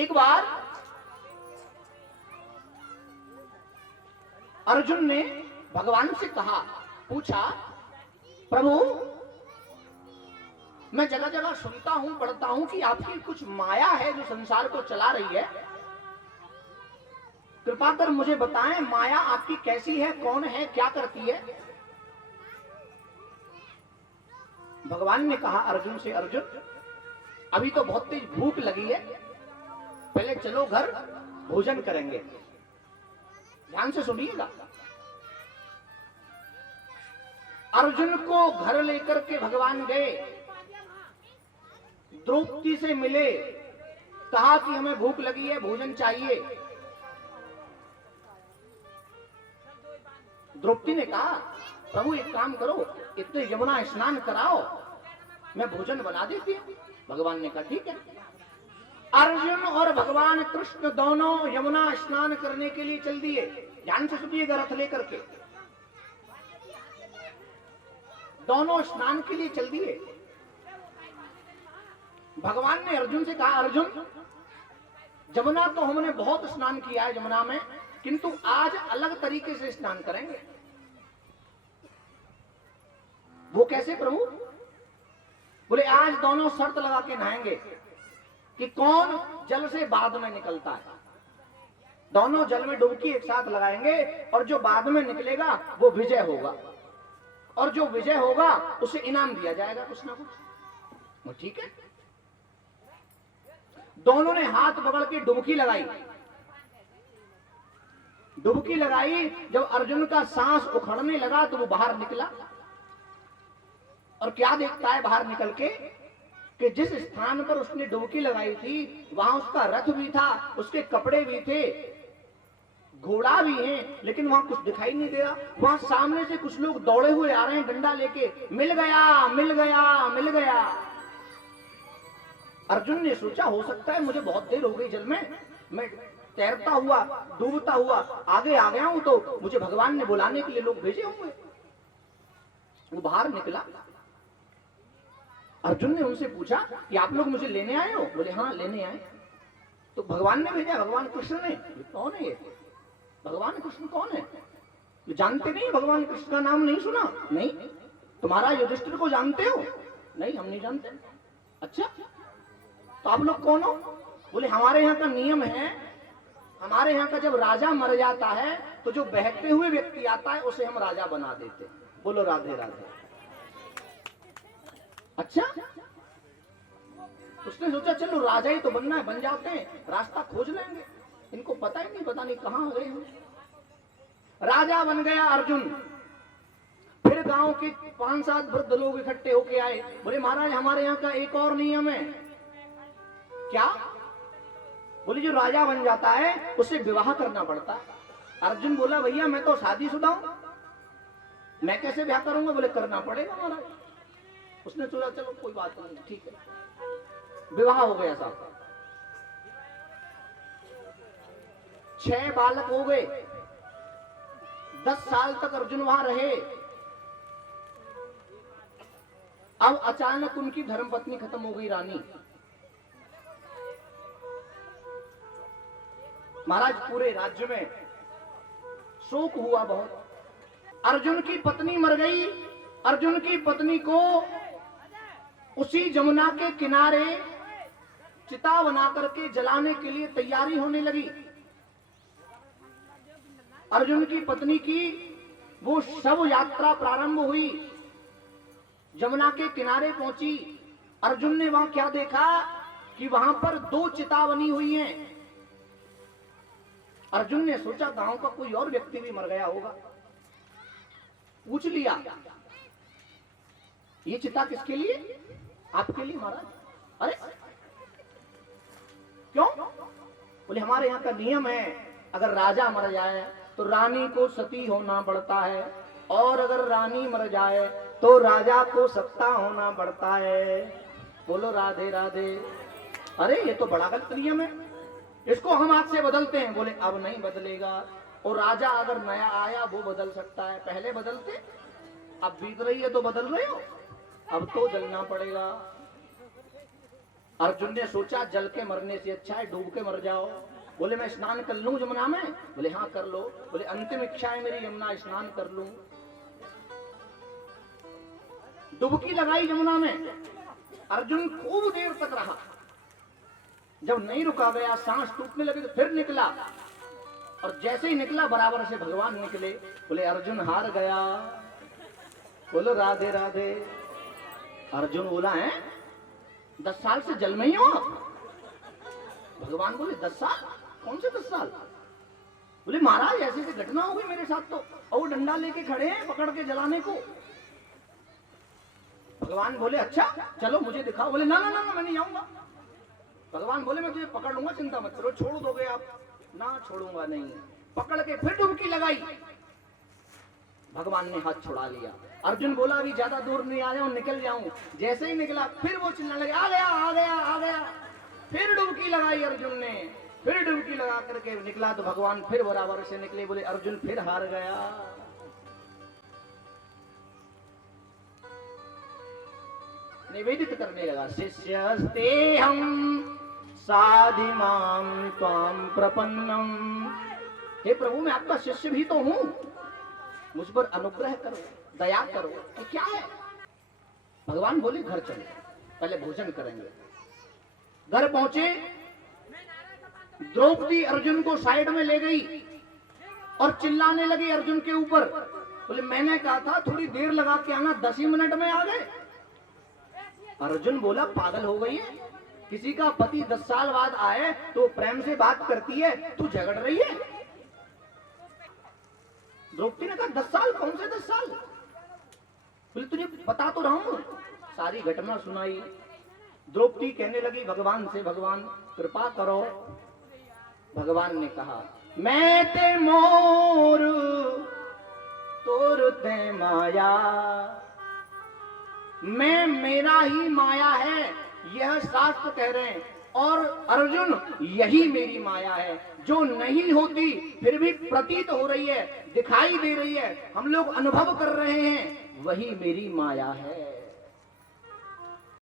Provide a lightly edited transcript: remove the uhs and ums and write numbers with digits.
एक बार अर्जुन ने भगवान से कहा, पूछा, प्रभु मैं जगह जगह सुनता हूं, पढ़ता हूं कि आपकी कुछ माया है जो संसार को चला रही है। कृपा कर मुझे बताएं, माया आपकी कैसी है, कौन है, क्या करती है? भगवान ने कहा अर्जुन से, अर्जुन अभी तो बहुत तेज भूख लगी है, पहले चलो घर भोजन करेंगे। ध्यान से सुनिएगा। अर्जुन को घर लेकर के भगवान गए, द्रौपदी से मिले, कहा कि हमें भूख लगी है, भोजन चाहिए। द्रौपदी ने कहा, प्रभु एक काम करो, इतने यमुना स्नान कराओ, मैं भोजन बना देती हूं। भगवान ने कहा ठीक है। अर्जुन और भगवान कृष्ण दोनों यमुना स्नान करने के लिए चल दिए। ध्यान से सुनिएगा, रथ लेकर के दोनों स्नान के लिए चल दिए। भगवान ने अर्जुन से कहा, अर्जुन यमुना तो हमने बहुत स्नान किया है यमुना में, किंतु आज अलग तरीके से स्नान करेंगे। वो कैसे प्रभु? बोले आज दोनों शर्त लगा के नहाएंगे कि कौन जल से बाद में निकलता है। दोनों जल में डुबकी एक साथ लगाएंगे और जो बाद में निकलेगा वो विजय होगा, और जो विजय होगा उसे इनाम दिया जाएगा कुछ ना कुछ। वो ठीक है। दोनों ने हाथ पकड़ के डुबकी लगाई। डुबकी लगाई, जब अर्जुन का सांस उखड़ने लगा तो वो बाहर निकला, और क्या देखता है बाहर निकल के कि जिस स्थान पर उसने डुबकी लगाई थी वहां उसका रथ भी था, उसके कपड़े भी थे, घोड़ा भी है, लेकिन वहां कुछ दिखाई नहीं दे रहा। वहां सामने से कुछ लोग दौड़े हुए आ रहे हैं डंडा लेके, मिल गया मिल गया मिल गया। अर्जुन ने सोचा हो सकता है मुझे बहुत देर हो गई जल में, मैं तैरता हुआ डूबता हुआ आगे आ गया हूं, तो मुझे भगवान ने बुलाने के लिए लोग भेजे होंगे। वो बाहर निकला। अर्जुन ने उनसे पूछा कि आप लोग मुझे लेने आए हो? बोले हाँ लेने आए। तो भगवान ने भेजा, भगवान कृष्ण ने। कौन है ये? भगवान कृष्ण कौन है? तो जानते नहीं? भगवान कृष्ण का नाम नहीं सुना? नहीं। तुम्हारा युधिष्ठिर को जानते हो? नहीं हम नहीं जानते। अच्छा तो आप लोग कौन हो? बोले हमारे यहाँ का नियम है, हमारे यहाँ का जब राजा मर जाता है तो जो बहते हुए व्यक्ति आता है उसे हम राजा बना देते। बोलो राधे राधे। अच्छा उसने सोचा चलो राजा ही तो बनना है, बन जाते हैं, रास्ता खोज लेंगे। इनको पता ही नहीं, पता नहीं कहां गए हैं। राजा बन गया अर्जुन। फिर गांव के 5-7 वृद्ध लोग इकट्ठे होके आए, बोले महाराज हमारे यहाँ का एक और नियम है। क्या? बोले जो राजा बन जाता है उसे विवाह करना पड़ता है। अर्जुन बोला भैया मैं तो शादीशुदा हूं, मैं कैसे ब्याह करूंगा? बोले करना पड़ेगा महाराज। उसने सोचा चलो कोई बात नहीं, ठीक है। विवाह हो गया साहब। 6 बालक हो गए। 10 साल तक अर्जुन वहां रहे। अब अचानक उनकी धर्मपत्नी खत्म हो गई, रानी। महाराज पूरे राज्य में शोक हुआ बहुत। अर्जुन की पत्नी मर गई। अर्जुन की पत्नी को उसी जमुना के किनारे चिता बना करके जलाने के लिए तैयारी होने लगी। अर्जुन की पत्नी की वो शव यात्रा प्रारंभ हुई, जमुना के किनारे पहुंची। अर्जुन ने वहां क्या देखा कि वहां पर 2 चिता बनी हुई हैं। अर्जुन ने सोचा गांव का कोई और व्यक्ति भी मर गया होगा। पूछ लिया ये चिता किसके लिए? आपके लिए महाराज। अरे क्यों? बोले हमारे यहाँ का नियम है, अगर राजा मर जाए तो रानी को सती होना पड़ता है, और अगर रानी मर जाए तो राजा को सत्ता होना पड़ता है। बोलो राधे राधे। अरे ये तो बड़ा गलत नियम है, इसको हम आज से बदलते हैं। बोले अब नहीं बदलेगा, और राजा अगर नया आया वो बदल सकता है, पहले बदलते। अब बीत रही है तो बदल रहे हो, अब तो जलना पड़ेगा। अर्जुन ने सोचा जल के मरने से अच्छा है डूब के मर जाओ। बोले मैं स्नान कर लूं यमुना में? बोले हाँ कर लो। बोले अंतिम इच्छा है मेरी यमुना स्नान कर लूं। डुबकी लगाई यमुना में। अर्जुन खूब देर तक रहा। जब नहीं रुका गया, सांस टूटने लगे, तो फिर निकला। और जैसे ही निकला बराबर से भगवान निकले। बोले अर्जुन हार गया। बोलो राधे राधे। अर्जुन बोला है 10 साल से जल में ही हो आप? भगवान बोले 10 साल? कौन से 10 साल? बोले महाराज ऐसी ऐसी घटना हो गई मेरे साथ तो, और वो डंडा लेके खड़े हैं पकड़ के जलाने को। भगवान बोले अच्छा चलो मुझे दिखाओ। बोले ना ना ना, मैं नहीं आऊंगा। भगवान बोले मैं तुझे पकड़ लूंगा, चिंता मत करो। छोड़ दोगे आप? ना छोड़ूंगा नहीं। पकड़ के फिर डुबकी लगाई। भगवान ने हाथ छुड़ा लिया। अर्जुन बोला अभी ज्यादा दूर नहीं आ जाऊं, निकल जाऊं। जैसे ही निकला फिर वो चिल्लाने लगे आ गया आ गया आ गया। फिर डुबकी लगाई अर्जुन ने। फिर डुबकी लगा करके निकला तो भगवान फिर बराबर से निकले। बोले अर्जुन फिर हार गया। निवेदित करने लगा शिष्यस्ते हम साधिमाम त्वाम प्रपन्नम। हे प्रभु मैं आपका शिष्य भी तो हूं, मुझ पर अनुग्रह करो, दया करो। ये क्या है? भगवान बोले घर चलो, पहले भोजन करेंगे। घर पहुंचे, द्रौपदी अर्जुन को साइड में ले गई और चिल्लाने लगी अर्जुन के ऊपर। बोले मैंने कहा था थोड़ी देर लगा के आना, 10 ही मिनट में आ गए। अर्जुन बोला पागल हो गई है? किसी का पति 10 साल बाद आए तो प्रेम से बात करती है, तू झगड़ रही है? द्रौपदी ने कहा 10 साल? कौन से 10 साल? बोले तुझे बता तो रहा हूं। सारी घटना सुनाई। द्रौपदी कहने लगी भगवान से भगवान कृपा करो। भगवान ने कहा मैं ते मोर तोर ते माया, मैं मेरा ही माया है, यह शास्त्र कह रहे हैं। और अर्जुन यही मेरी माया है, जो नहीं होती फिर भी प्रतीत हो रही है, दिखाई दे रही है, हम लोग अनुभव कर रहे हैं, वही मेरी माया है।